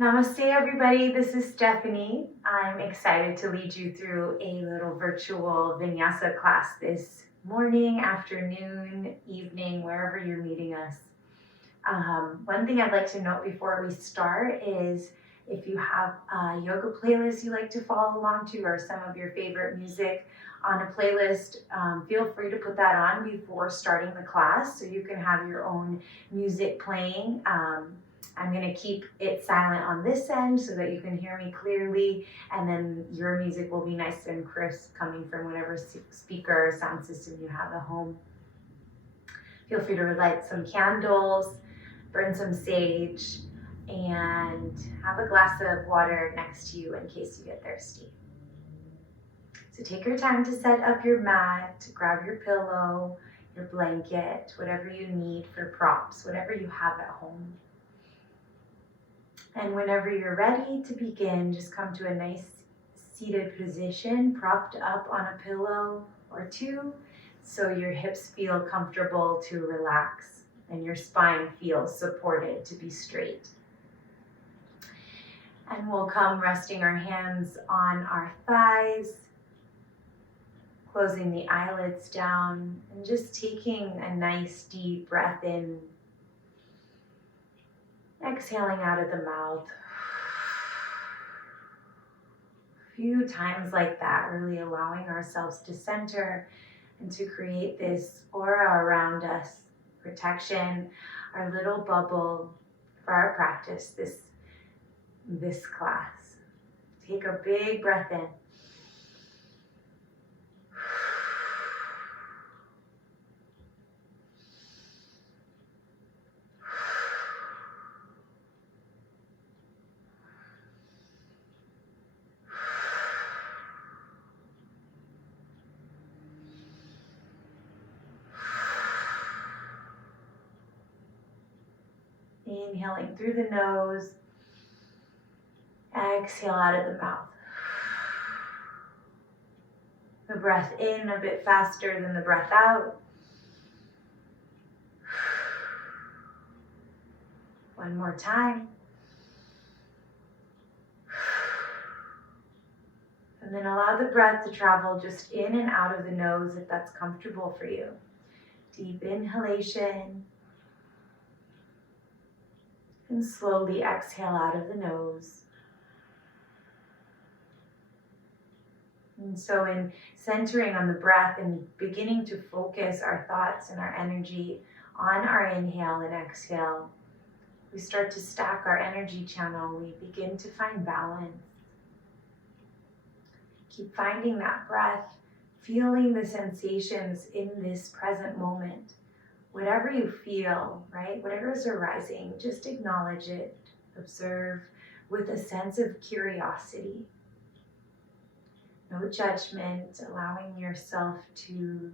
Namaste, everybody. This is Stephanie. I'm excited to lead you through a little virtual vinyasa class this morning, afternoon, evening, wherever you're meeting us. One thing I'd like to note before we start is if you have a yoga playlist you like to follow along to or some of your favorite music on a playlist, feel free to put that on before starting the class so you can have your own music playing. I'm going to keep it silent on this end so that you can hear me clearly, and then your music will be nice and crisp coming from whatever speaker or sound system you have at home. Feel free to light some candles, burn some sage, and have a glass of water next to you in case you get thirsty. So take your time to set up your mat, grab your pillow, your blanket, whatever you need for props, whatever you have at home. And whenever you're ready to begin, just come to a nice seated position, propped up on a pillow or two, so your hips feel comfortable to relax and your spine feels supported to be straight. And we'll come resting our hands on our thighs, closing the eyelids down, and just taking a nice deep breath in, exhaling out of the mouth. A few times like that, really allowing ourselves to center and to create this aura around us, protection, our little bubble for our practice this class. Take a big breath in. Inhaling through the nose, exhale out of the mouth. The breath in a bit faster than the breath out. One more time. And then allow the breath to travel just in and out of the nose if that's comfortable for you. Deep inhalation. And slowly exhale out of the nose. And so in centering on the breath and beginning to focus our thoughts and our energy on our inhale and exhale, we start to stack our energy channel. We begin to find balance. Keep finding that breath, feeling the sensations in this present moment. Whatever you feel, right? Whatever is arising, just acknowledge it, observe with a sense of curiosity. No judgment, allowing yourself to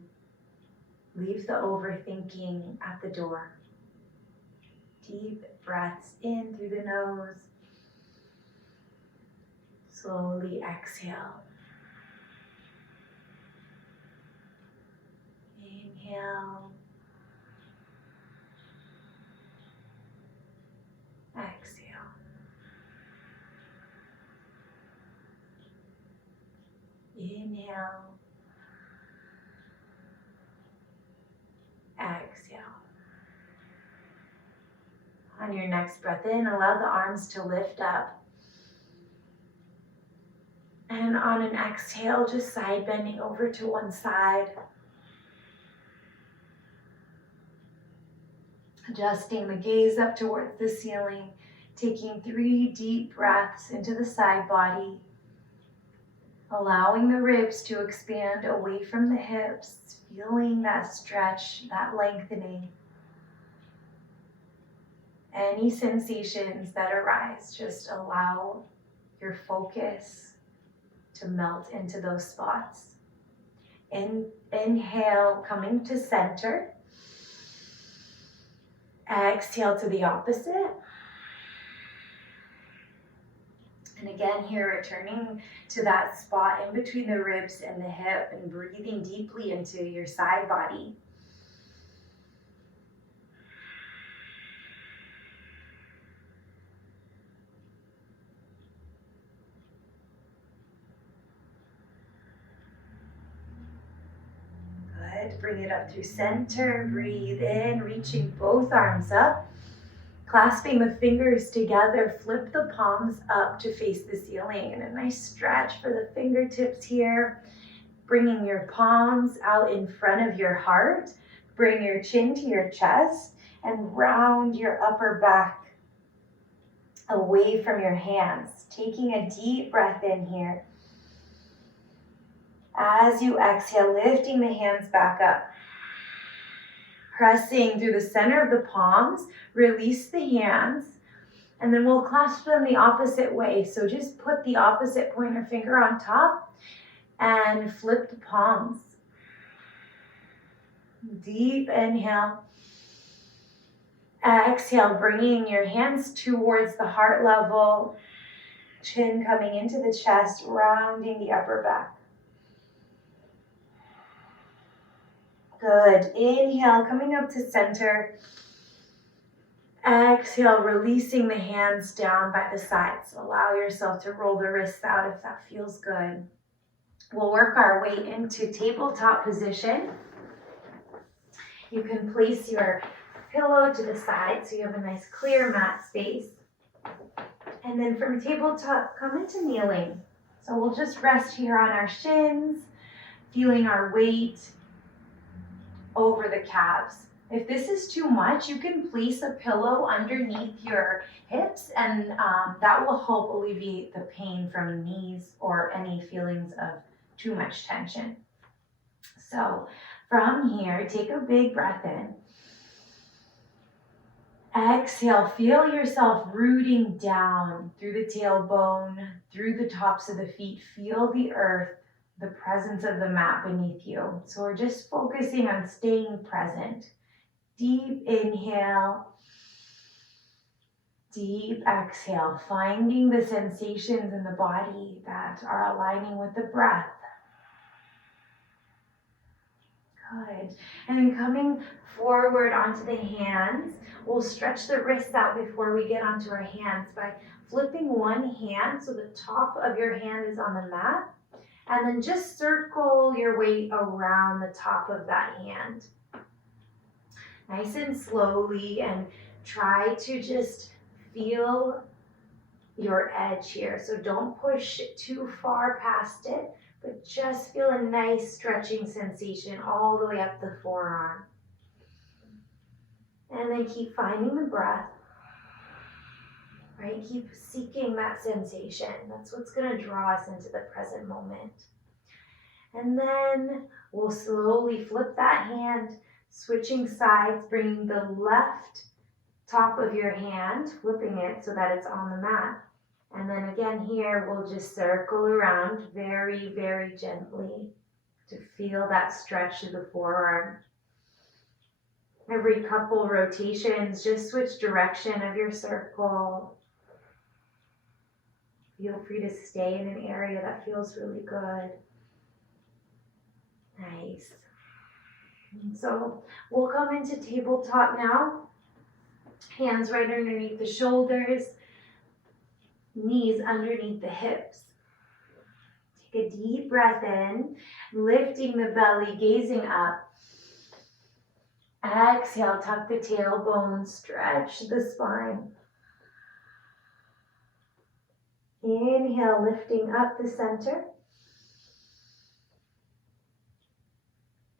leave the overthinking at the door. Deep breaths in through the nose. Slowly exhale. Inhale. Exhale. Inhale. Exhale. On your next breath in, allow the arms to lift up. And on an exhale, just side bending over to one side. Adjusting the gaze up towards the ceiling, taking 3 deep breaths into the side body, allowing the ribs to expand away from the hips, feeling that stretch, that lengthening. Any sensations that arise, just allow your focus to melt into those spots. Inhale, coming to center. Exhale to the opposite. And again here, returning to that spot in between the ribs and the hip and breathing deeply into your side body. bring it up through center. Breathe in, reaching both arms up. Clasping the fingers together, flip the palms up to face the ceiling. And a nice stretch for the fingertips here. Bringing your palms out in front of your heart. Bring your chin to your chest and round your upper back away from your hands. Taking a deep breath in here. As you exhale, lifting the hands back up. Pressing through the center of the palms, release the hands, and then we'll clasp them the opposite way. So just put the opposite pointer finger on top and flip the palms. Deep inhale. Exhale, bringing your hands towards the heart level, chin coming into the chest, rounding the upper back. Good. Inhale, coming up to center. Exhale, releasing the hands down by the sides. Allow yourself to roll the wrists out if that feels good. We'll work our way into tabletop position. You can place your pillow to the side so you have a nice clear mat space. And then from tabletop, come into kneeling. So we'll just rest here on our shins, feeling our weight over the calves. If this is too much, you can place a pillow underneath your hips, and that will help alleviate the pain from knees or any feelings of too much tension. So from here, take a big breath in. Exhale, feel yourself rooting down through the tailbone, through the tops of the feet. Feel the earth, the presence of the mat beneath you. So we're just focusing on staying present. Deep inhale, deep exhale, finding the sensations in the body that are aligning with the breath. Good. And then coming forward onto the hands, we'll stretch the wrists out before we get onto our hands by flipping one hand so the top of your hand is on the mat. And then just circle your weight around the top of that hand. Nice and slowly, and try to just feel your edge here. So don't push too far past it, but just feel a nice stretching sensation all the way up the forearm. And then keep finding the breath, right? Keep seeking that sensation. That's what's going to draw us into the present moment. And then we'll slowly flip that hand, switching sides, bringing the left top of your hand, flipping it so that it's on the mat. And then again here, we'll just circle around very, very gently to feel that stretch to the forearm. Every couple rotations, just switch direction of your circle. Feel free to stay in an area that feels really good. Nice. So we'll come into tabletop now. Hands right underneath the shoulders, knees underneath the hips. Take a deep breath in, lifting the belly, gazing up. Exhale, tuck the tailbone, stretch the spine. Inhale, lifting up the center.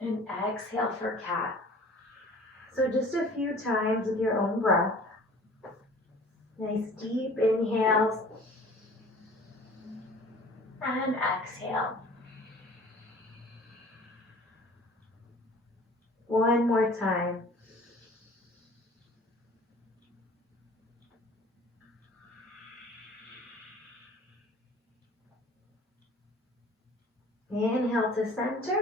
And exhale for cat. So just a few times with your own breath. Nice deep inhales. And exhale. One more time. Inhale to center.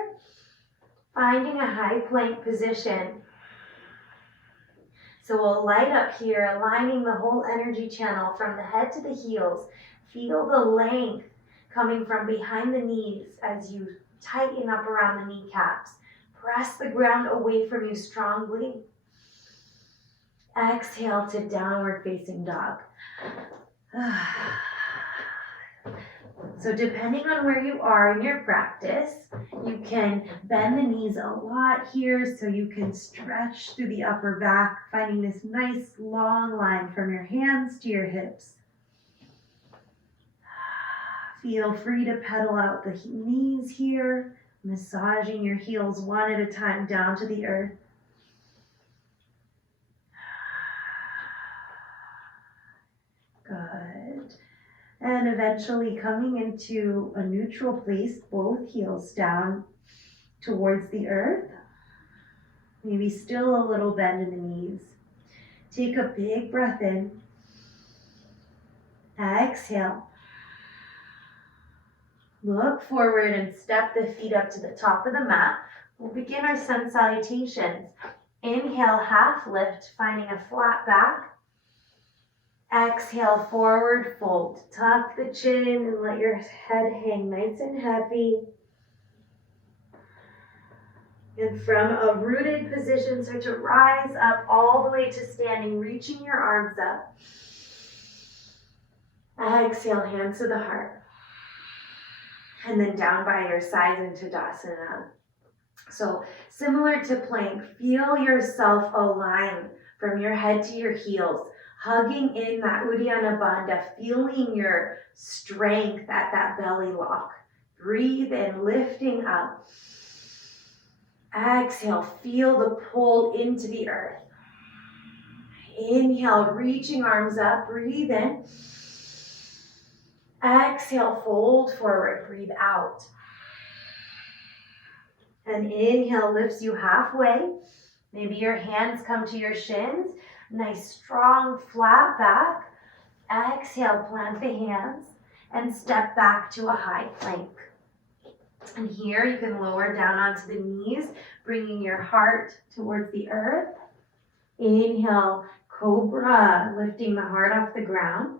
Finding a high plank position. So we'll light up here, aligning the whole energy channel from the head to the heels. Feel the length coming from behind the knees as you tighten up around the kneecaps. Press the ground away from you strongly. Exhale to downward facing dog. So depending on where you are in your practice, You can bend the knees a lot here so you can stretch through the upper back, finding this nice long line from your hands to your hips. Feel free to pedal out the knees here, massaging your heels one at a time down to the earth. Good. And eventually coming into a neutral place, both heels down towards the earth. Maybe still a little bend in the knees. Take a big breath in. Exhale. Look forward and step the feet up to the top of the mat. We'll begin our sun salutations. Inhale, half lift, finding a flat back. Exhale, forward fold. Tuck the chin and let your head hang nice and heavy. And from a rooted position, start to rise up all the way to standing, reaching your arms up. Exhale, hands to the heart. And then down by your sides into Tadasana. So similar to plank, feel yourself align from your head to your heels, hugging in that Uddiyana Bandha, feeling your strength at that belly lock. Breathe in, lifting up. Exhale, feel the pull into the earth. Inhale, reaching arms up, breathe in. Exhale, fold forward, breathe out. And inhale lifts you halfway. Maybe your hands come to your shins. Nice, strong, flat back. Exhale, plant the hands and step back to a high plank. And here you can lower down onto the knees, bringing your heart towards the earth. Inhale, cobra, lifting the heart off the ground.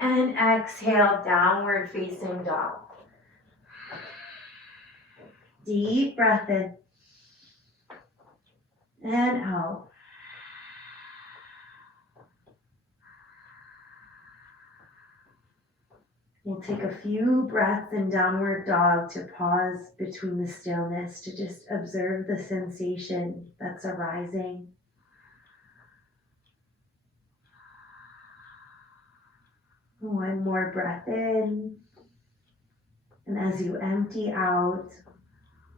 And exhale, downward facing dog. Deep breath in. And out. We'll take a few breaths in downward dog to pause between the stillness to just observe the sensation that's arising. One more breath in. And as you empty out,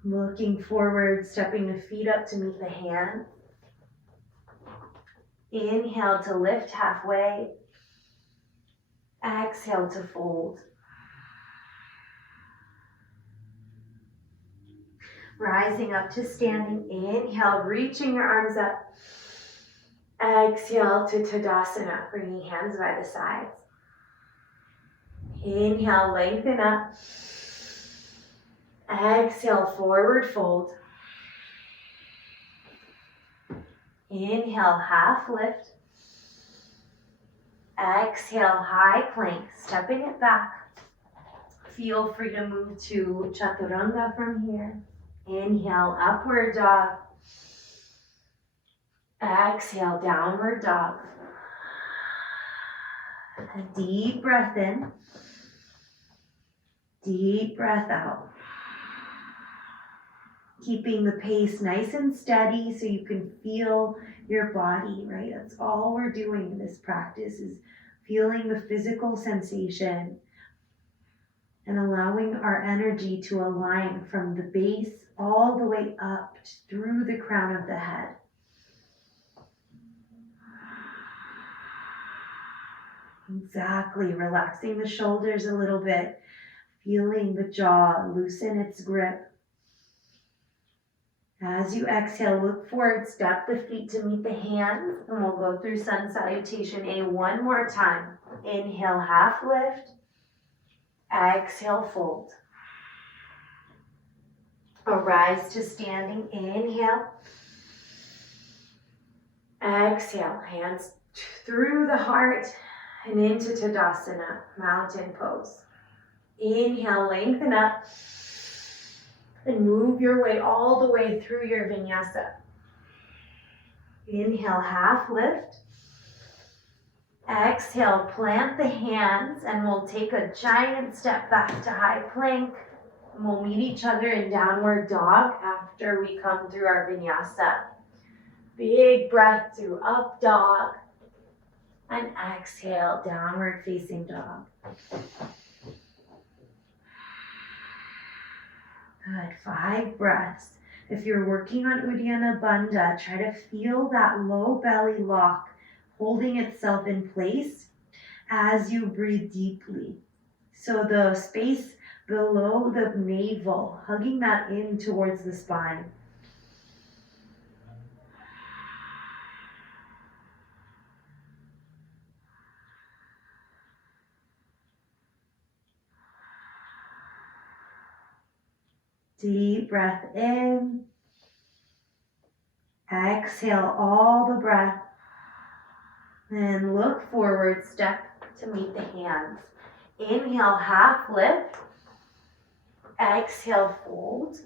looking forward, stepping the feet up to meet the hands. Inhale to lift halfway. Exhale to fold. Rising up to standing. Inhale, reaching your arms up. Exhale to Tadasana, bringing hands by the sides. Inhale, lengthen up. Exhale, forward fold. Inhale, half lift. Exhale, high plank, stepping it back. Feel free to move to Chaturanga from here. Inhale, upward dog. Exhale, downward dog. A deep breath in. Deep breath out. Keeping the pace nice and steady so you can feel your body, right? That's all we're doing in this practice is feeling the physical sensation and allowing our energy to align from the base all the way up through the crown of the head. Exactly, relaxing the shoulders a little bit, feeling the jaw loosen its grip. As you exhale, look forward, step the feet to meet the hands, and we'll go through Sun Salutation A one more time. Inhale, half lift. Exhale, fold. Arise to standing. Inhale. Exhale, hands through the heart and into Tadasana, mountain pose. Inhale, lengthen up. And move your way all the way through your vinyasa. Inhale, half lift. Exhale, plant the hands and we'll take a giant step back to high plank. And we'll meet each other in downward dog after we come through our vinyasa. Big breath through up dog. And exhale, downward facing dog. Good, 5 breaths. If you're working on Uddiyana Bandha, try to feel that low belly lock holding itself in place as you breathe deeply. So the space below the navel, hugging that in towards the spine. Deep breath in. Exhale all the breath. And look forward, step to meet the hands. Inhale, half lift. Exhale, fold.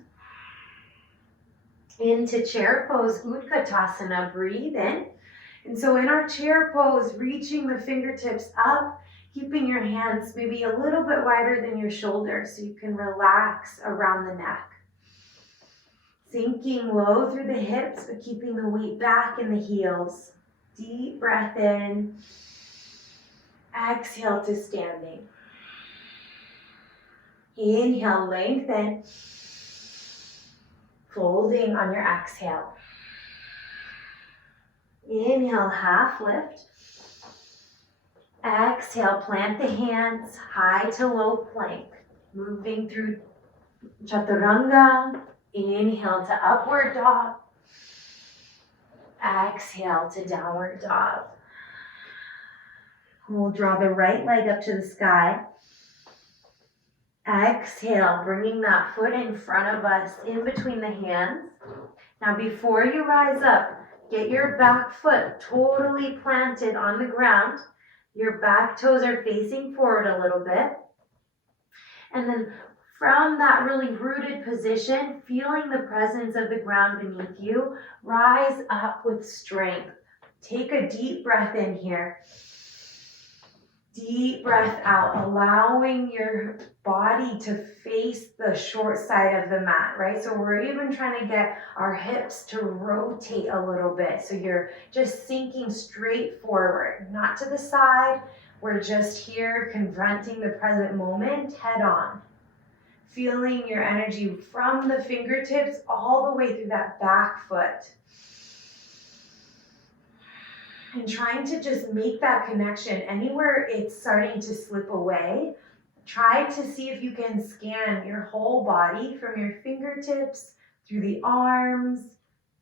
Into chair pose, Utkatasana, breathe in. And so in our chair pose, reaching the fingertips up, keeping your hands maybe a little bit wider than your shoulders so you can relax around the neck. Sinking low through the hips, but keeping the weight back in the heels. Deep breath in. Exhale to standing. Inhale, lengthen. Folding on your exhale. Inhale, half lift. Exhale, plant the hands, high to low plank. Moving through Chaturanga. Inhale to upward dog. Exhale to downward dog. We'll draw the right leg up to the sky. Exhale, bringing that foot in front of us, in between the hands. Now before you rise up, get your back foot totally planted on the ground. Your back toes are facing forward a little bit. And then from that really rooted position, feeling the presence of the ground beneath you, rise up with strength. Take a deep breath in here. Deep breath out, allowing your body to face the short side of the mat, right? So we're even trying to get our hips to rotate a little bit. So you're just sinking straight forward, not to the side. We're just here confronting the present moment head on. Feeling your energy from the fingertips all the way through that back foot. And trying to just make that connection anywhere it's starting to slip away. Try to see if you can scan your whole body from your fingertips, through the arms,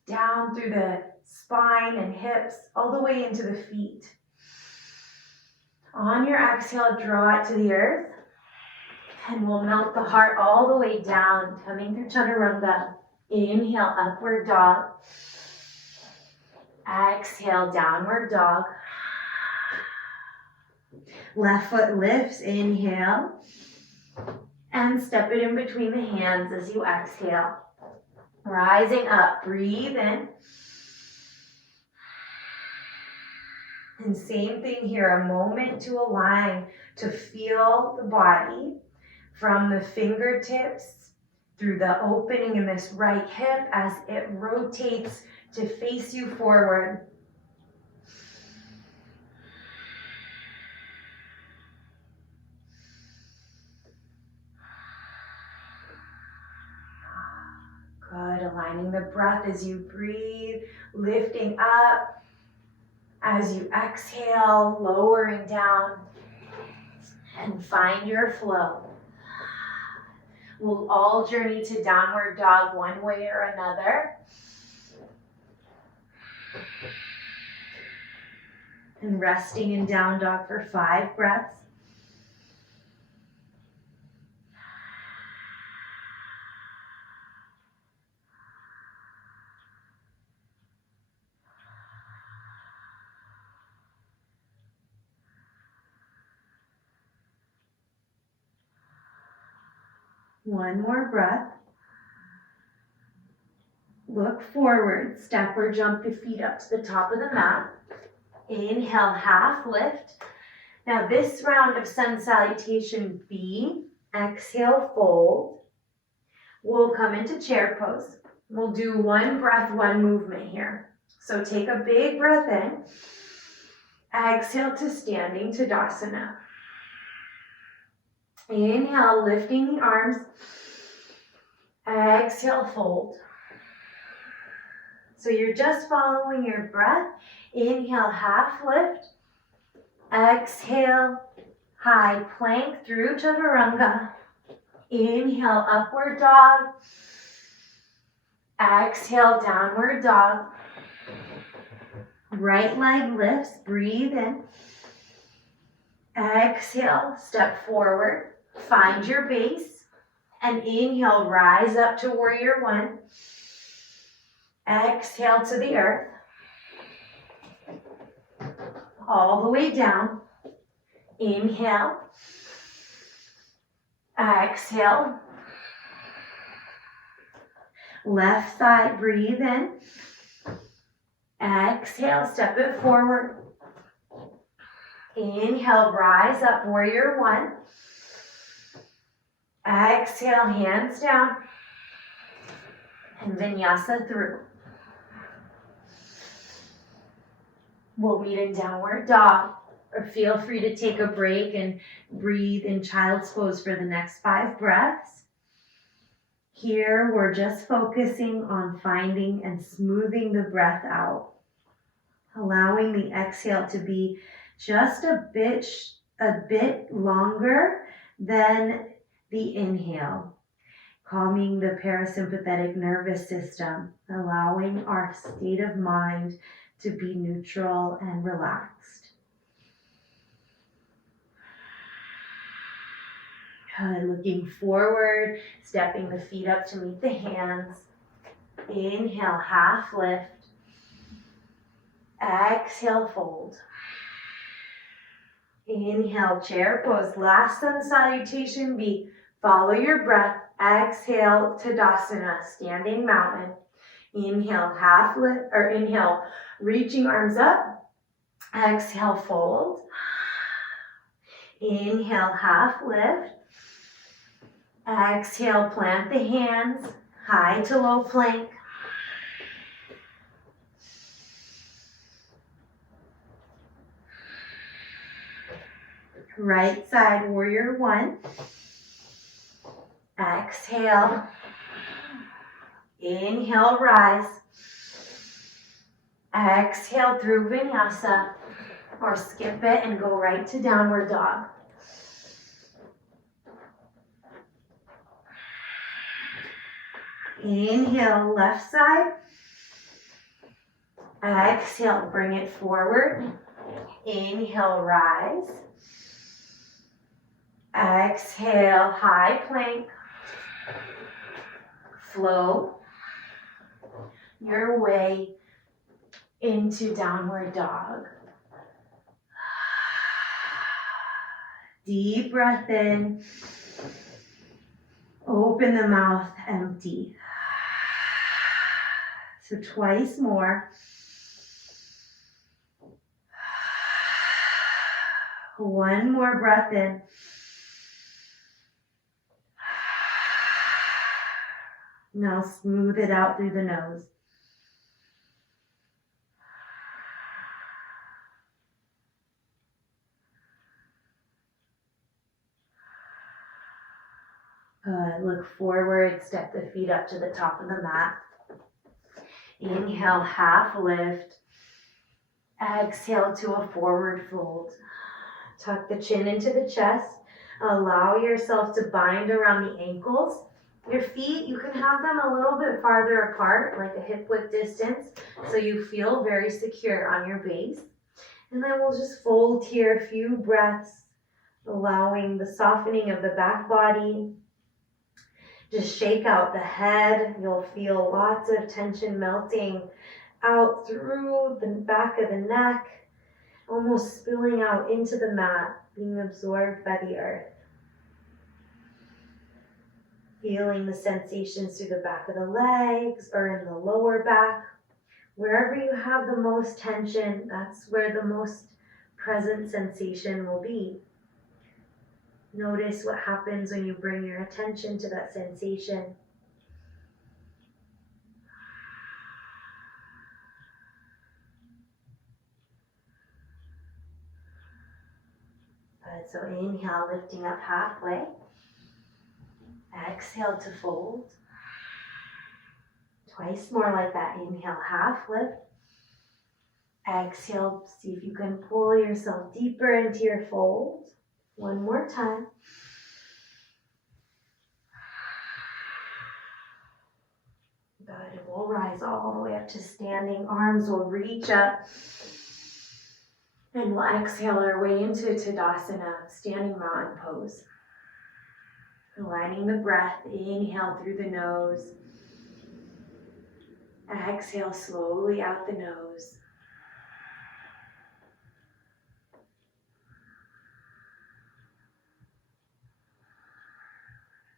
down through the spine and hips, all the way into the feet. On your exhale, draw it to the earth. And we'll melt the heart all the way down, coming through Chaturanga. Inhale, upward dog. Exhale, downward dog. Left foot lifts, inhale. And step it in between the hands as you exhale. Rising up, breathe in. And same thing here, a moment to align, to feel the body from the fingertips through the opening in this right hip as it rotates to face you forward. Good, aligning the breath as you breathe, lifting up. As you exhale, lowering down, and find your flow. We'll all journey to downward dog one way or another. And resting in down dog for 5 breaths. One more breath. Look forward, step or jump the feet up to the top of the mat. Inhale, half lift. Now this round of sun salutation B, exhale, fold. We'll come into chair pose. We'll do one breath, one movement here. So take a big breath in. Exhale to standing Tadasana. Inhale, lifting the arms. Exhale, fold. So you're just following your breath. Inhale, half lift. Exhale, high plank through Chaturanga. Inhale, upward dog. Exhale, downward dog. Right leg lifts, breathe in. Exhale, step forward. Find your base. And inhale, rise up to warrior one. Exhale to the earth. All the way down. Inhale. Exhale. Left side, breathe in. Exhale, step it forward. Inhale, rise up, warrior one. Exhale, hands down. And vinyasa through. We'll meet in downward dog. Or feel free to take a break and breathe in child's pose for the next 5 breaths. Here, we're just focusing on finding and smoothing the breath out. Allowing the exhale to be just a bit longer than the inhale. Calming the parasympathetic nervous system, allowing our state of mind to be neutral and relaxed. Good. Looking forward, stepping the feet up to meet the hands. Inhale, half lift. Exhale, fold. Inhale, chair pose. Last sun salutation be follow your breath. Exhale, Tadasana, standing mountain. Inhale, half lift, or inhale, reaching arms up. Exhale, fold. Inhale, half lift. Exhale, plant the hands, high to low plank. Right side, warrior one. Exhale. Inhale, rise. Exhale through vinyasa, or skip it and go right to downward dog. Inhale, left side. Exhale, bring it forward. Inhale, rise. Exhale, high plank. Flow your way into downward dog. Deep breath in. Open the mouth, empty. So twice more. One more breath in. Now smooth it out through the nose. Good. Look forward, step the feet up to the top of the mat. Inhale, half lift. Exhale to a forward fold. Tuck the chin into the chest. Allow yourself to bind around the ankles. Your feet, you can have them a little bit farther apart, like a hip width distance, so you feel very secure on your base. And then we'll just fold here a few breaths, allowing the softening of the back body. Just shake out the head. You'll feel lots of tension melting out through the back of the neck, almost spilling out into the mat, being absorbed by the earth. Feeling the sensations through the back of the legs or in the lower back. Wherever you have the most tension, that's where the most present sensation will be. Notice what happens when you bring your attention to that sensation. Good, so inhale, lifting up halfway. Exhale to fold. Twice more like that. Inhale, half lift. Exhale, see if you can pull yourself deeper into your fold. One more time. Good, and we'll rise all the way up to standing. Arms will reach up. And we'll exhale our way into Tadasana, standing mountain pose. Aligning the breath, inhale through the nose. Exhale slowly out the nose.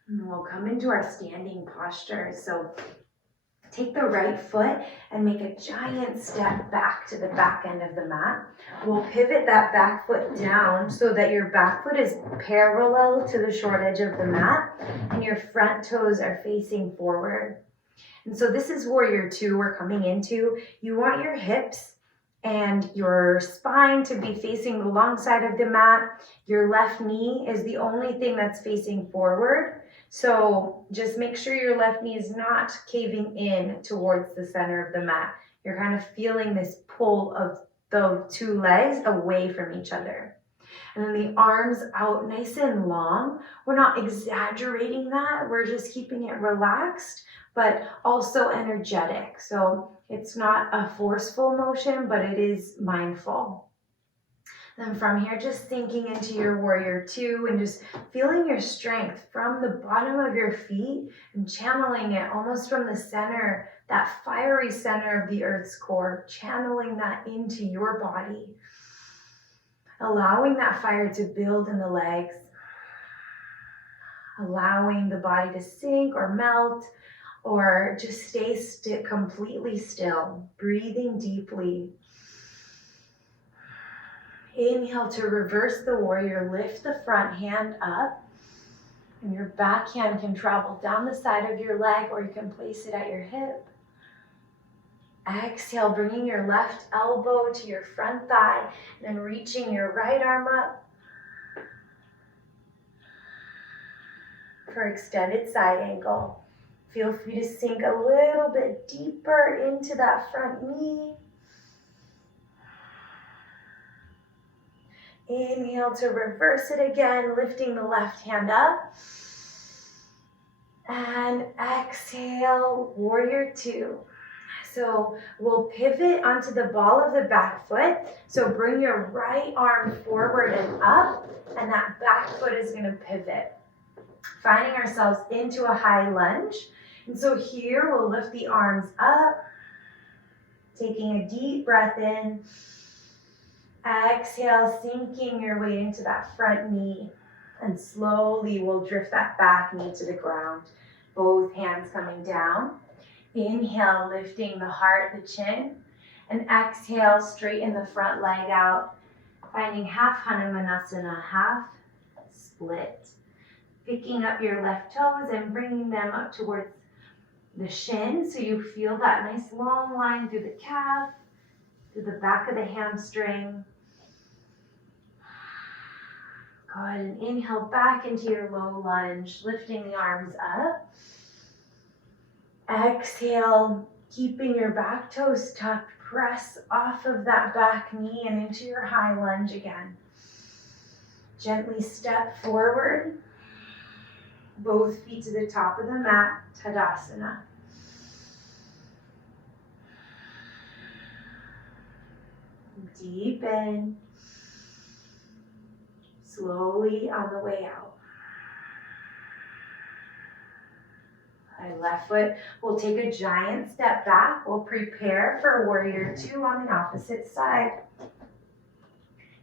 And we'll come into our standing posture. So take the right foot and make a giant step back to the back end of the mat. We'll pivot that back foot down so that your back foot is parallel to the short edge of the mat and your front toes are facing forward. And so this is warrior two we're coming into. You want your hips and your spine to be facing the long side of the mat. Your left knee is the only thing that's facing forward. So just make sure your left knee is not caving in towards the center of the mat. You're kind of feeling this pull of the two legs away from each other. And then the arms out nice and long. We're not exaggerating that. We're just keeping it relaxed, but also energetic. So it's not a forceful motion, but it is mindful. Then from here, just sinking into your warrior two and just feeling your strength from the bottom of your feet and channeling it almost from the center, that fiery center of the earth's core, channeling that into your body. Allowing that fire to build in the legs. Allowing the body to sink or melt or just stay completely still. Breathing deeply. Inhale to reverse the warrior, lift the front hand up, and your back hand can travel down the side of your leg or you can place it at your hip. Exhale, bringing your left elbow to your front thigh, and then reaching your right arm up for extended side angle. Feel free to sink a little bit deeper into that front knee. Inhale to reverse it again, lifting the left hand up. And exhale, warrior two. So we'll pivot onto the ball of the back foot. So bring your right arm forward and up, and that back foot is going to pivot. Finding ourselves into a high lunge. And so here we'll lift the arms up, taking a deep breath in. Exhale, sinking your weight into that front knee, and slowly we'll drift that back knee to the ground. Both hands coming down. Inhale, lifting the heart, the chin, and exhale, straighten the front leg out, finding half Hanumanasana, half split. Picking up your left toes and bringing them up towards the shin, so you feel that nice long line through the calf, through the back of the hamstring. Go ahead and inhale back into your low lunge, lifting the arms up. Exhale, keeping your back toes tucked, press off of that back knee and into your high lunge again. Gently step forward, both feet to the top of the mat, Tadasana. Deep in, slowly on the way out. Left foot, we'll take a giant step back. We'll prepare for warrior two on the opposite side.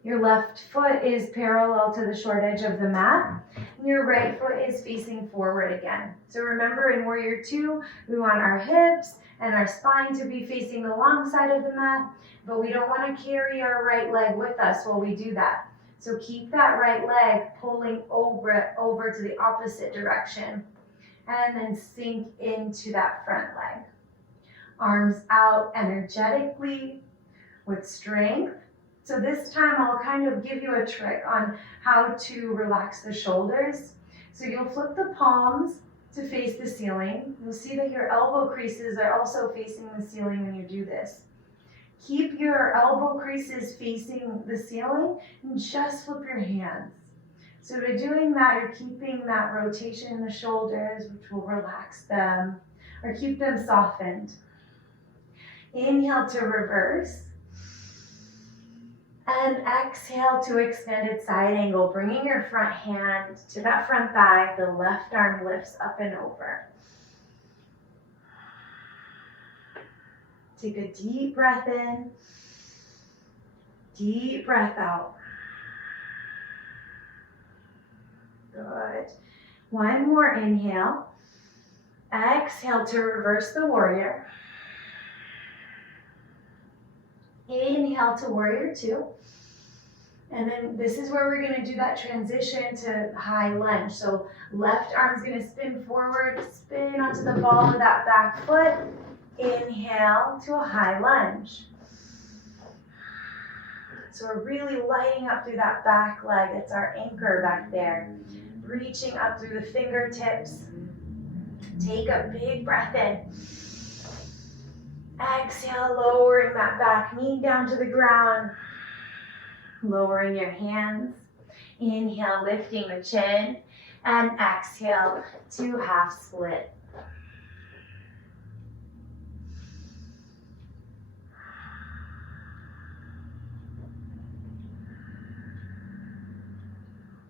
Your left foot is parallel to the short edge of the mat. And your right foot is facing forward again. So remember, in warrior two, we want our hips and our spine to be facing the long side of the mat, but we don't want to carry our right leg with us while we do that. So keep that right leg pulling over to the opposite direction. And then sink into that front leg. Arms out energetically with strength. So this time I'll kind of give you a trick on how to relax the shoulders. So you'll flip the palms to face the ceiling. You'll see that your elbow creases are also facing the ceiling when you do this. Keep your elbow creases facing the ceiling and just flip your hands. So by doing that, you're keeping that rotation in the shoulders, which will relax them or keep them softened. Inhale to reverse. And exhale to extended side angle, bringing your front hand to that front thigh. The left arm lifts up and over. Take a deep breath in, deep breath out. Good. One more inhale. Exhale to reverse the warrior. Inhale to warrior two. And then this is where we're going to do that transition to high lunge. So left arm's going to spin forward, spin onto the ball of that back foot. Inhale to a high lunge. So we're really lighting up through that back leg. It's our anchor back there. Reaching up through the fingertips. Take a big breath in. Exhale, lowering that back knee down to the ground. Lowering your hands. Inhale, lifting the chin. And exhale to half split.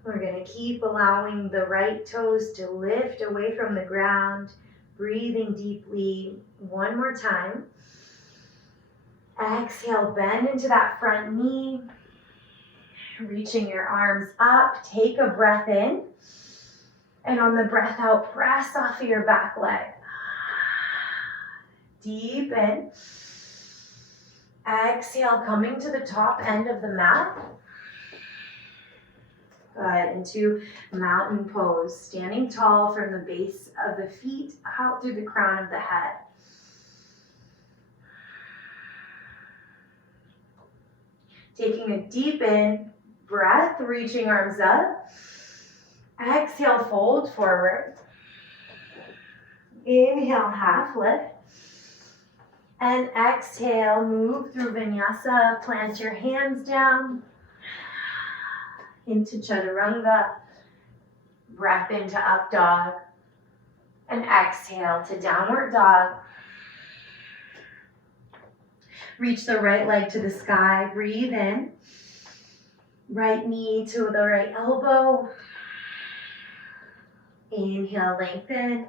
We're going to keep allowing the right toes to lift away from the ground. Breathing deeply. One more time. Exhale, bend into that front knee. Reaching your arms up. Take a breath in. And on the breath out, press off of your back leg. Deep in. Exhale, coming to the top end of the mat. Good. Into mountain pose. Standing tall from the base of the feet out through the crown of the head. Taking a deep in breath, reaching arms up. Exhale, fold forward. Inhale, half lift. And exhale, move through vinyasa. Plant your hands down into chaturanga. Breath into up dog. And exhale to downward dog. Reach the right leg to the sky. Breathe in. Right knee to the right elbow. Inhale, lengthen.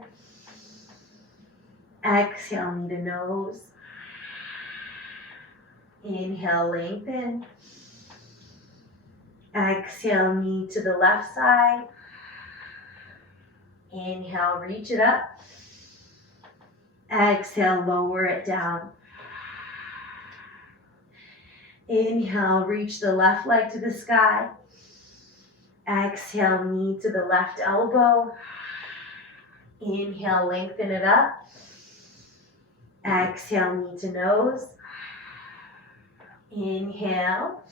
Exhale, knee to nose. Inhale, lengthen. Exhale, knee to the left side. Inhale, reach it up. Exhale, lower it down. Inhale, reach the left leg to the sky. Exhale, knee to the left elbow. Inhale, lengthen it up. Exhale, knee to nose. Inhale.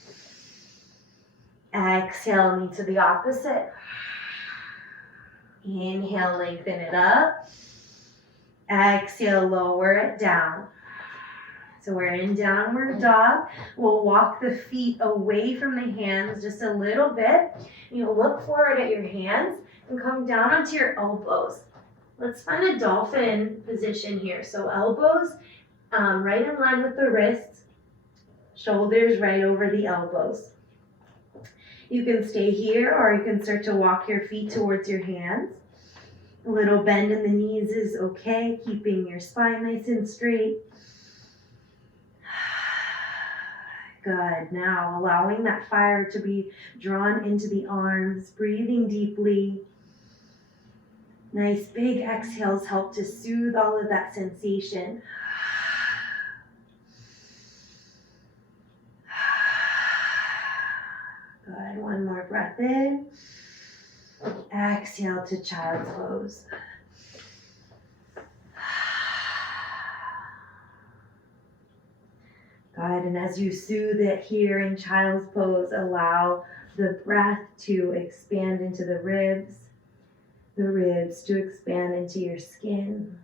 Exhale, knee to the opposite. Inhale, lengthen it up. Exhale, lower it down. So we're in downward dog. We'll walk the feet away from the hands just a little bit. You'll look forward at your hands and come down onto your elbows. Let's find a dolphin position here. So elbows right in line with the wrists. Shoulders right over the elbows. You can stay here or you can start to walk your feet towards your hands. A little bend in the knees is okay, keeping your spine nice and straight. Good. Now allowing that fire to be drawn into the arms, breathing deeply. Nice big exhales help to soothe all of that sensation. Good. One more breath in. Exhale to child's pose. Good, and as you soothe it here in child's pose, allow the breath to expand into the ribs to expand into your skin.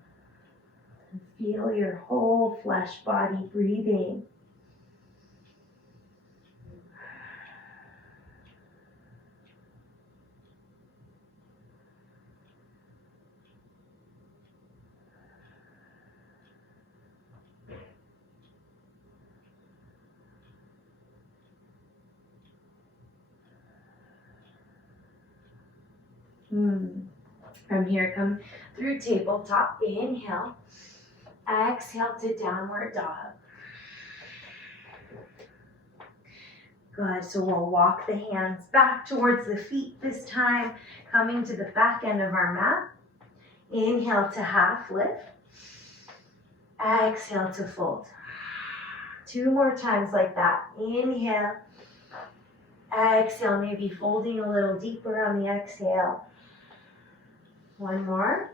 And feel your whole flesh body breathing. From here, come through tabletop. Inhale. Exhale to downward dog. Good, so we'll walk the hands back towards the feet this time, coming to the back end of our mat. Inhale to half lift. Exhale to fold. 2 more times like that. Inhale. Exhale, maybe folding a little deeper on the exhale. 1 more.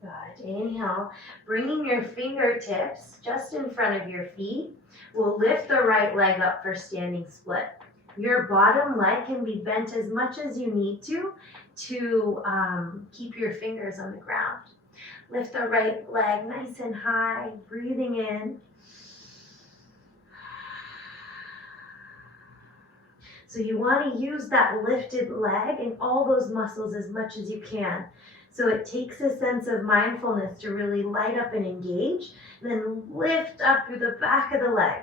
Good. Inhale, bringing your fingertips just in front of your feet. We'll lift the right leg up for standing split. Your bottom leg can be bent as much as you need to keep your fingers on the ground. Lift the right leg nice and high, breathing in. So you want to use that lifted leg and all those muscles as much as you can. So it takes a sense of mindfulness to really light up and engage. Then lift up through the back of the leg.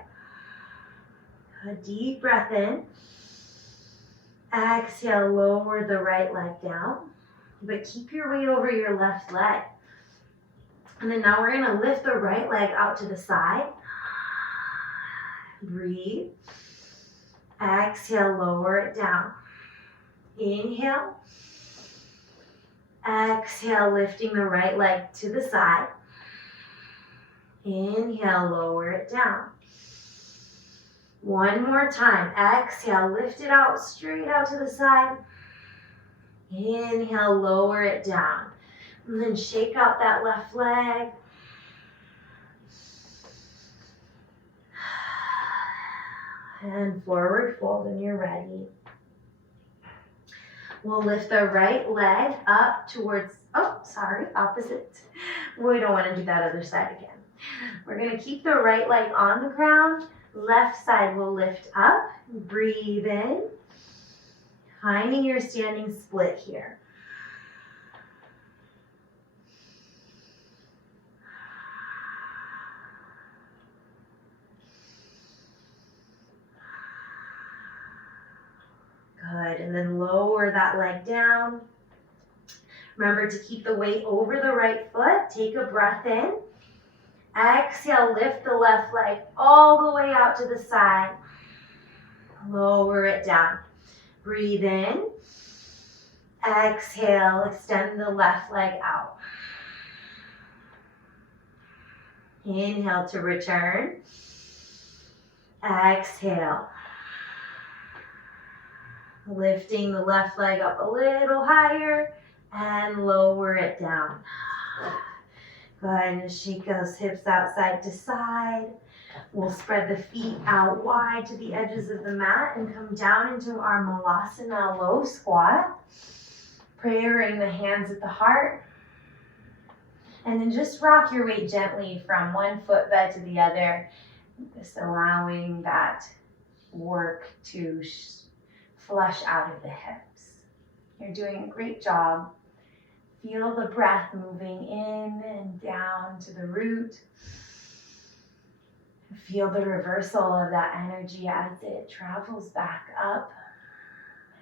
A deep breath in. Exhale, lower the right leg down. But keep your weight over your left leg. And then now we're going to lift the right leg out to the side. Breathe. Exhale, lower it down. Inhale. Exhale, lifting the right leg to the side. Inhale, lower it down. 1 more time. Exhale, lift it out, straight out to the side. Inhale, lower it down. And then shake out that left leg. And forward fold when you're ready. We'll lift the right leg up towards, opposite. We don't want to do that other side again. We're going to keep the right leg on the ground. Left side will lift up. Breathe in. Finding your standing split here. Good, and then lower that leg down. Remember to keep the weight over the right foot. Take a breath in. Exhale, lift the left leg all the way out to the side. Lower it down. Breathe in. Exhale, extend the left leg out. Inhale to return. Exhale. Lifting the left leg up a little higher and lower it down. Go ahead and shake those hips out side to side. We'll spread the feet out wide to the edges of the mat and come down into our Malasana low squat. Prayering the hands at the heart. And then just rock your weight gently from one footbed to the other. Just allowing that work to flush out of the hips. You're doing a great job. Feel the breath moving in and down to the root. Feel the reversal of that energy as it travels back up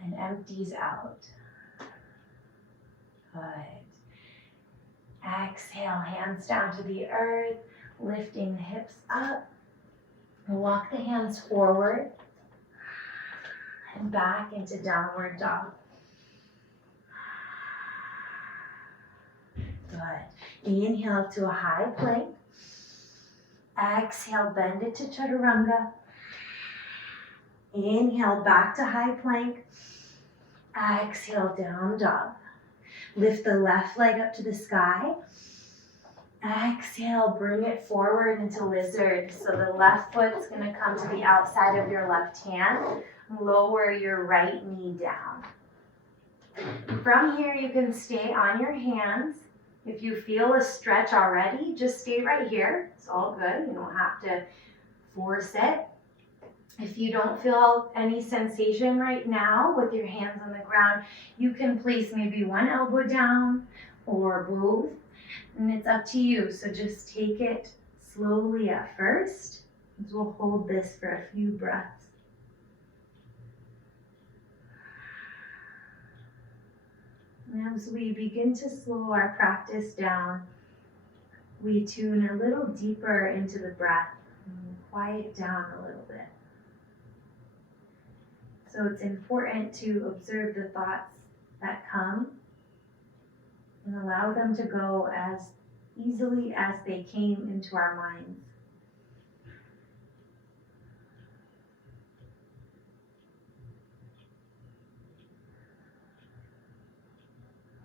and empties out. Good. Exhale, hands down to the earth, lifting the hips up. Walk the hands forward and back into downward dog. Good. Inhale to a high plank. Exhale, bend it to chaturanga. Inhale, back to high plank. Exhale, down dog. Lift the left leg up to the sky. Exhale, bring it forward into lizard. So the left foot's gonna come to the outside of your left hand. Lower your right knee down. From here, you can stay on your hands. If you feel a stretch already, just stay right here. It's all good. You don't have to force it. If you don't feel any sensation right now with your hands on the ground, you can place maybe one elbow down or both, and it's up to you. So just take it slowly at first. We'll hold this for a few breaths. And as we begin to slow our practice down, we tune a little deeper into the breath and quiet down a little bit. So it's important to observe the thoughts that come and allow them to go as easily as they came into our minds.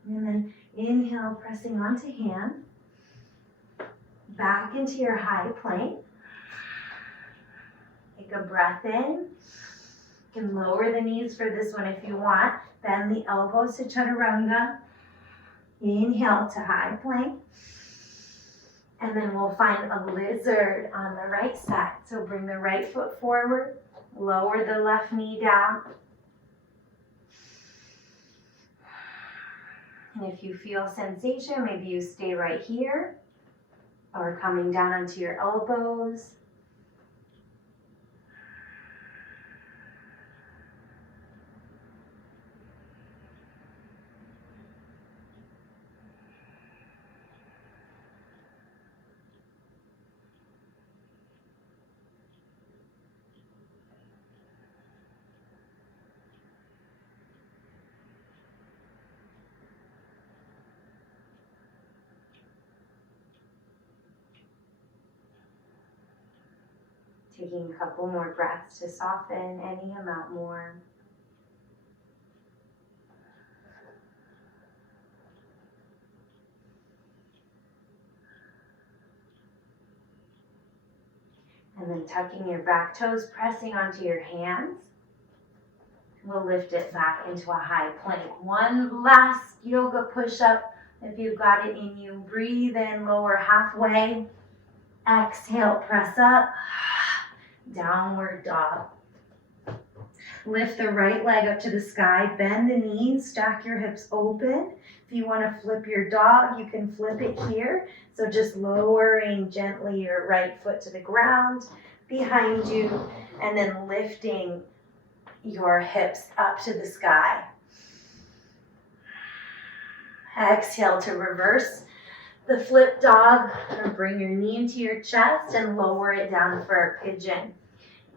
And then inhale, pressing onto hand, back into your high plank. Take a breath in. You can lower the knees for this one if you want. Bend the elbows to chaturanga. Inhale to high plank. And then we'll find a lizard on the right side. So bring the right foot forward, lower the left knee down. And if you feel sensation, maybe you stay right here or coming down onto your elbows. Taking a couple more breaths to soften any amount more. And then tucking your back toes, pressing onto your hands. We'll lift it back into a high plank. One last yoga push-up if you've got it in you. Breathe in, lower halfway. Exhale, press up. Downward dog. Lift the right leg up to the sky, bend the knees, stack your hips open. If you want to flip your dog, you can flip it here. So just lowering gently your right foot to the ground behind you, and then lifting your hips up to the sky. Exhale to reverse the flip dog, or bring your knee into your chest and lower it down for a pigeon.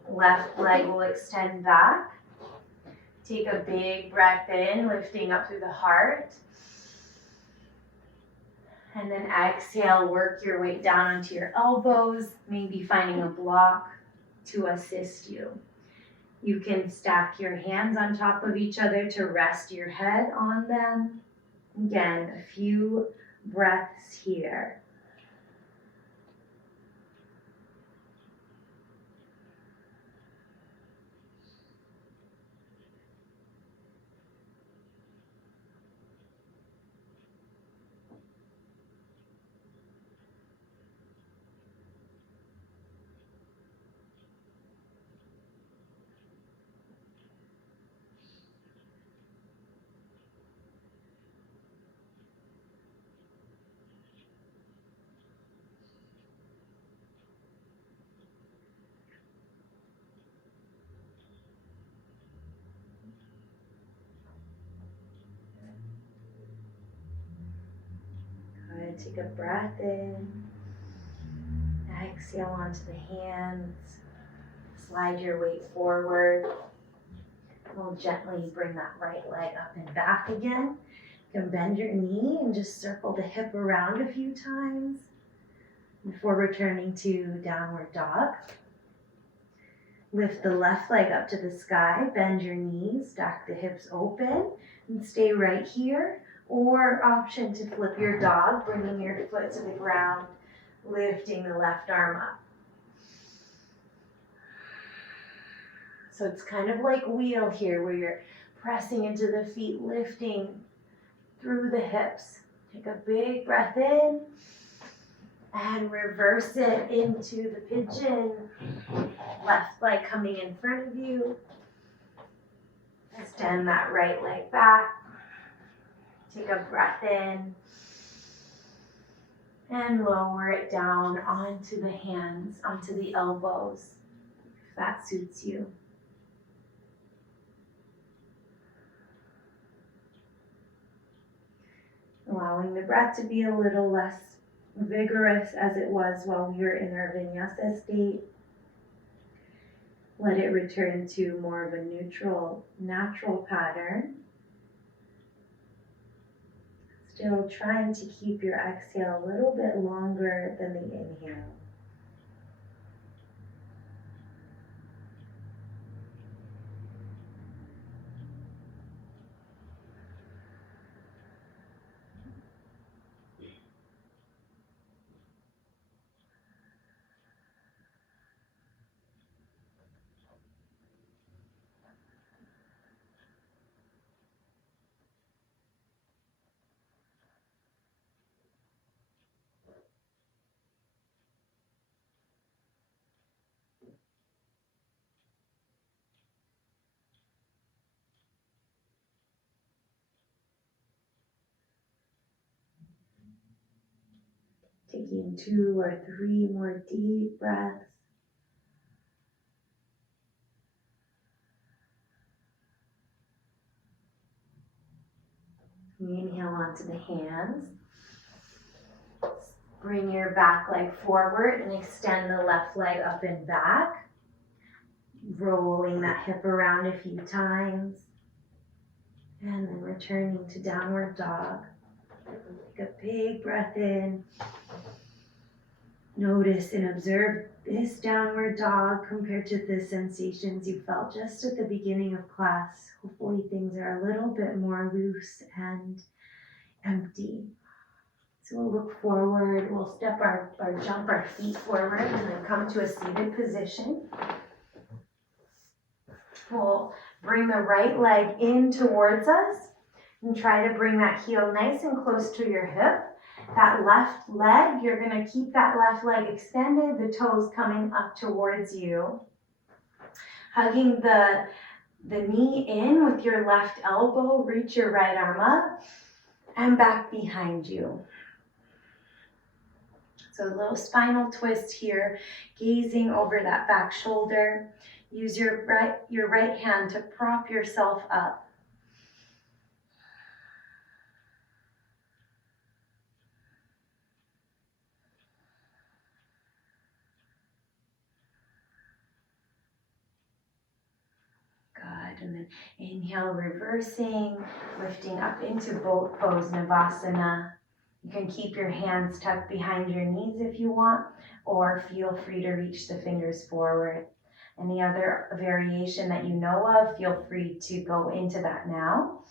Left leg will extend back. Take a big breath in, lifting up through the heart. And then exhale, work your way down onto your elbows, maybe finding a block to assist you. You can stack your hands on top of each other to rest your head on them. Again, a few breaths here. Good. Take a breath in. Exhale onto the hands. Slide your weight forward. We'll gently bring that right leg up and back again. You can bend your knee and just circle the hip around a few times before returning to downward dog. Lift the left leg up to the sky, bend your knees, stack the hips open, and stay right here Or option to flip your dog, bringing your foot to the ground, lifting the left arm up. So it's kind of like wheel here where you're pressing into the feet, lifting through the hips. Take a big breath in and reverse it into the pigeon. Left leg coming in front of you. Extend that right leg back. Take a breath in and lower it down onto the hands, onto the elbows, if that suits you. Allowing the breath to be a little less vigorous as it was while we were in our vinyasa state. Let it return to more of a neutral, natural pattern. Still trying to keep your exhale a little bit longer than the inhale. Taking 2 or 3 more deep breaths. Inhale onto the hands. Bring your back leg forward and extend the left leg up and back. Rolling that hip around a few times. And then returning to downward dog. Take a big breath in. Notice and observe this downward dog compared to the sensations you felt just at the beginning of class. Hopefully things are a little bit more loose and empty. So we'll look forward, we'll jump our feet forward and then come to a seated position. We'll bring the right leg in towards us and try to bring that heel nice and close to your hip. That left leg, you're gonna keep that left leg extended, the toes coming up towards you. Hugging the knee in with your left elbow, reach your right arm up and back behind you. So a little spinal twist here, gazing over that back shoulder. Use your right hand to prop yourself up. And then inhale, reversing, lifting up into boat pose, Navasana. You can keep your hands tucked behind your knees if you want, or feel free to reach the fingers forward. Any other variation that you know of, feel free to go into that now.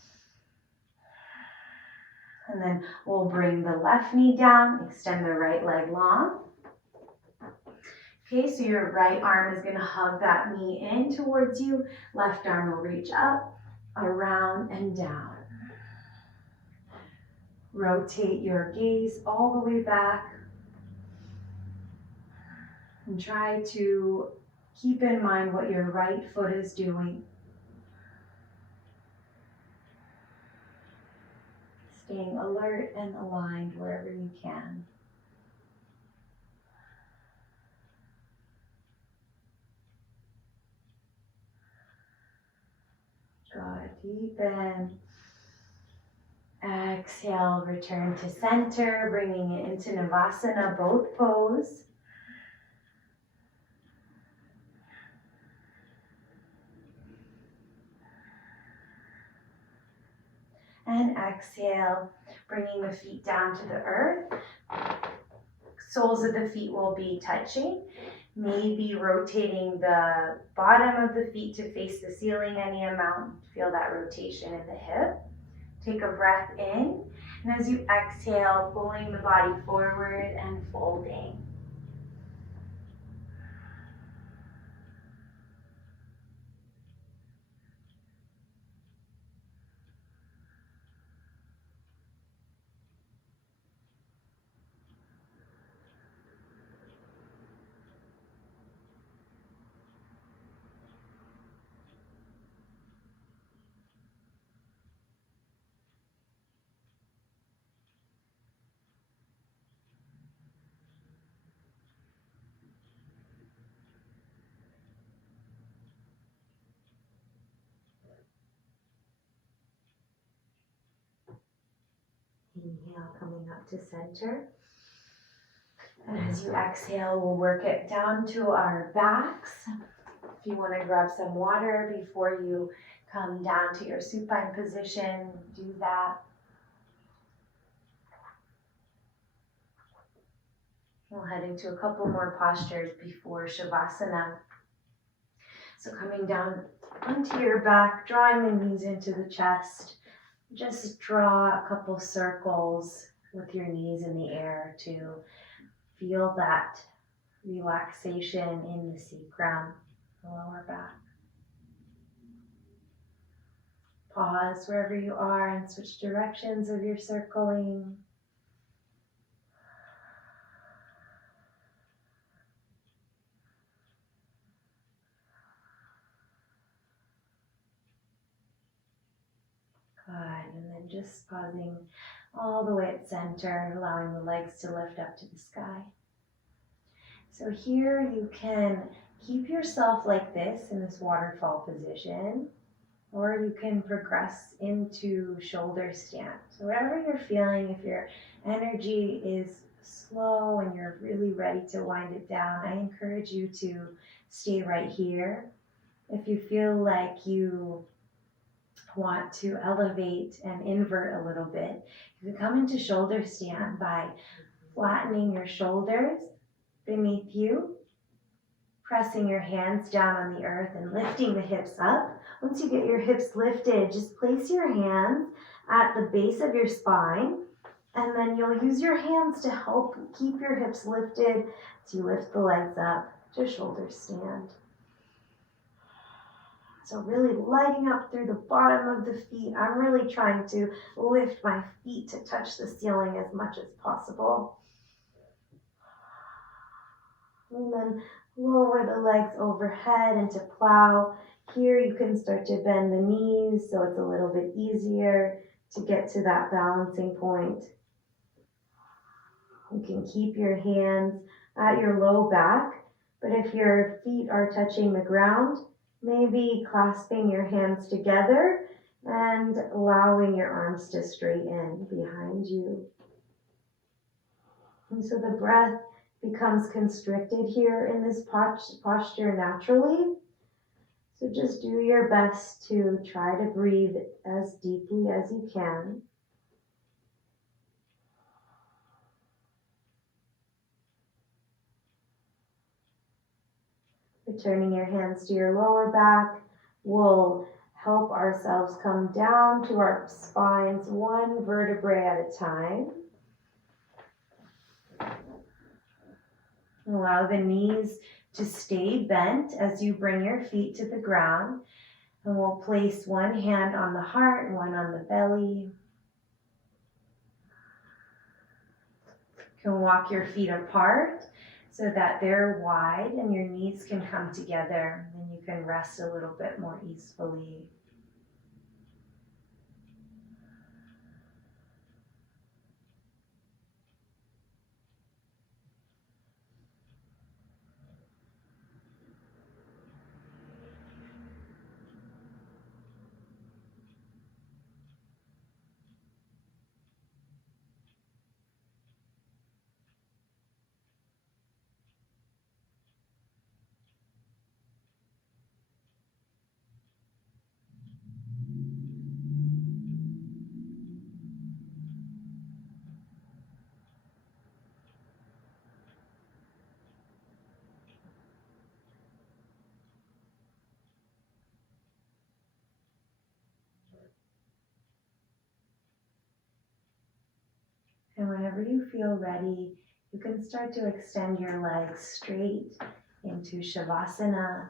And then we'll bring the left knee down, extend the right leg long. Okay, so your right arm is going to hug that knee in towards you. Left arm will reach up, around, and down. Rotate your gaze all the way back. And try to keep in mind what your right foot is doing. Staying alert and aligned wherever you can. Good, deepen. Exhale, return to center, bringing it into Navasana, boat pose. And exhale, bringing the feet down to the earth. Soles of the feet will be touching. Maybe rotating the bottom of the feet to face the ceiling any amount. Feel that rotation in the hip. Take a breath in, and as you exhale, pulling the body forward and folding. Inhale, coming up to center. And as you exhale, we'll work it down to our backs. If you want to grab some water before you come down to your supine position, do that. We'll head into a couple more postures before Shavasana. So coming down onto your back, drawing the knees into the chest. Just draw a couple circles with your knees in the air to feel that relaxation in the sacrum, the lower back. Pause wherever you are and switch directions of your circling. Good, and then just pausing all the way at center, allowing the legs to lift up to the sky. So here you can keep yourself like this in this waterfall position, or you can progress into shoulder stand. So whatever you're feeling, if your energy is slow and you're really ready to wind it down, I encourage you to stay right here. If you feel like you want to elevate and invert a little bit, you can come into shoulder stand by flattening your shoulders beneath you, pressing your hands down on the earth and lifting the hips up. Once you get your hips lifted, just place your hands at the base of your spine, and then you'll use your hands to help keep your hips lifted as you lift the legs up to shoulder stand. So really lighting up through the bottom of the feet. I'm really trying to lift my feet to touch the ceiling as much as possible. And then lower the legs overhead into plow. Here you can start to bend the knees so it's a little bit easier to get to that balancing point. You can keep your hands at your low back, but if your feet are touching the ground, maybe clasping your hands together and allowing your arms to straighten behind you. And so the breath becomes constricted here in this posture naturally. So just do your best to try to breathe as deeply as you can. Returning your hands to your lower back, we'll help ourselves come down to our spines one vertebrae at a time. Allow the knees to stay bent as you bring your feet to the ground. And we'll place one hand on the heart and one on the belly. You can walk your feet apart so that they're wide and your knees can come together. And you can rest a little bit more easily. whenever you feel ready, you can start to extend your legs straight into Shavasana.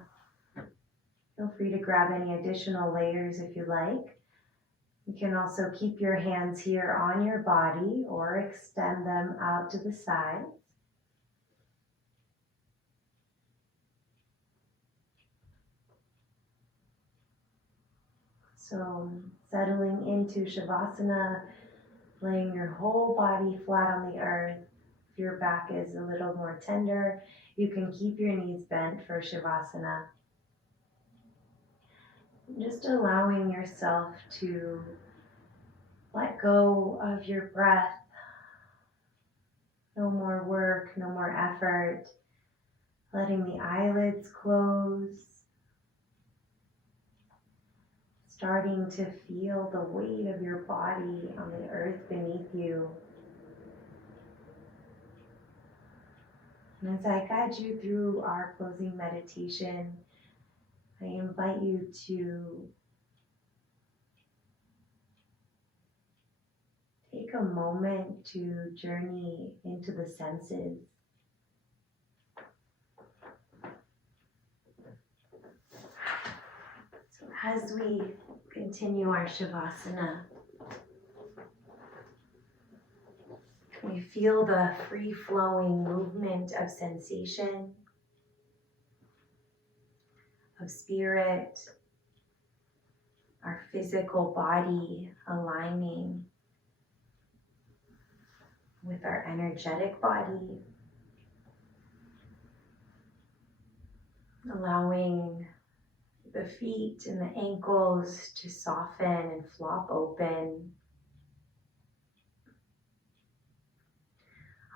Feel free to grab any additional layers if you like. You can also keep your hands here on your body or extend them out to the sides. So settling into Shavasana, laying your whole body flat on the earth. If your back is a little more tender, you can keep your knees bent for Shavasana. Just allowing yourself to let go of your breath. No more work, no more effort. Letting the eyelids close. Starting to feel the weight of your body on the earth beneath you. And as I guide you through our closing meditation, I invite you to take a moment to journey into the senses. So as we continue our Shavasana, we feel the free-flowing movement of sensation, of spirit, our physical body aligning with our energetic body, allowing the feet and the ankles to soften and flop open,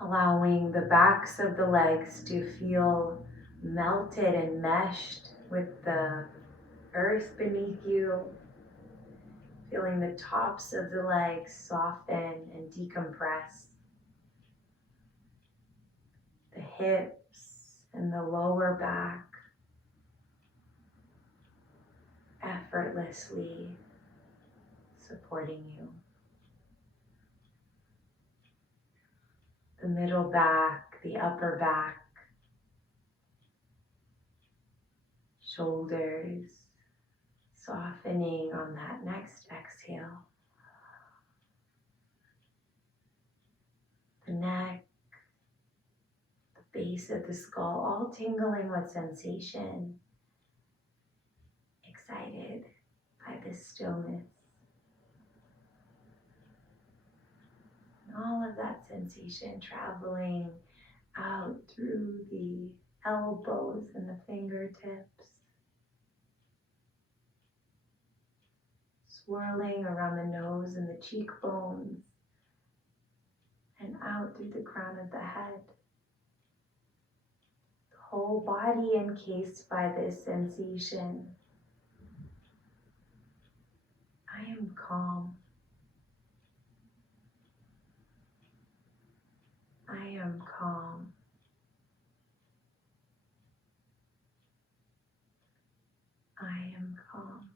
allowing the backs of the legs to feel melted and meshed with the earth beneath you, feeling the tops of the legs soften and decompress, the hips and the lower back effortlessly supporting you. The middle back, the upper back, shoulders softening on that next exhale. The neck, the base of the skull, all tingling with sensation. Excited by this stillness. And all of that sensation traveling out through the elbows and the fingertips, swirling around the nose and the cheekbones, and out through the crown of the head. The whole body encased by this sensation. I am calm. I am calm. I am calm.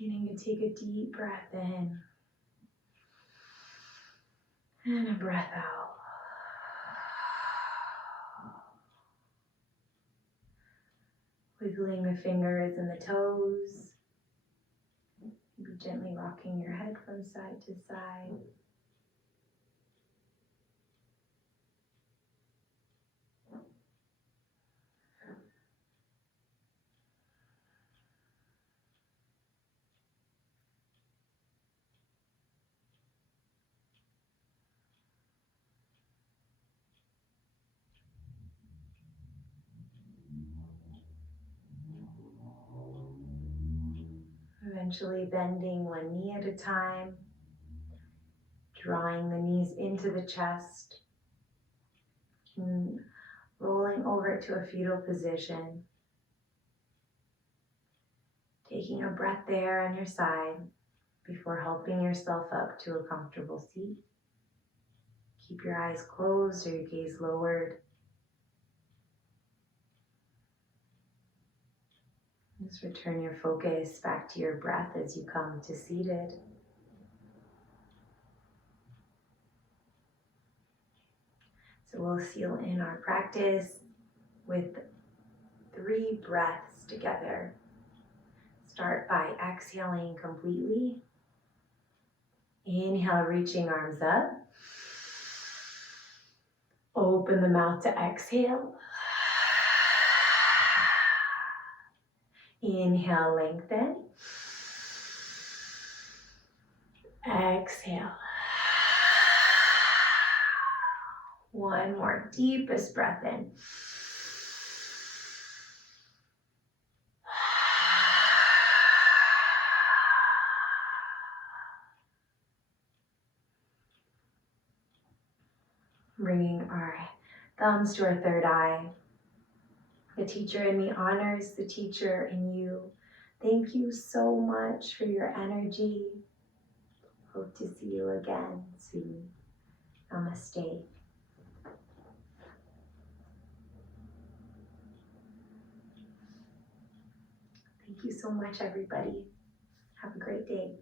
Beginning to take a deep breath in and a breath out. Wiggling the fingers and the toes. Maybe gently rocking your head from side to side. Eventually bending one knee at a time, drawing the knees into the chest, and rolling over to a fetal position. Taking a breath there on your side before helping yourself up to a comfortable seat. Keep your eyes closed or your gaze lowered. Just return your focus back to your breath as you come to seated. So we'll seal in our practice with 3 breaths together. Start by exhaling completely. Inhale, reaching arms up. Open the mouth to exhale. Inhale, lengthen. Exhale. One more, deepest breath in. Bringing our thumbs to our third eye. The teacher in me honors the teacher in you. Thank you so much for your energy. Hope to see you again soon. Namaste. Thank you so much, everybody. Have a great day.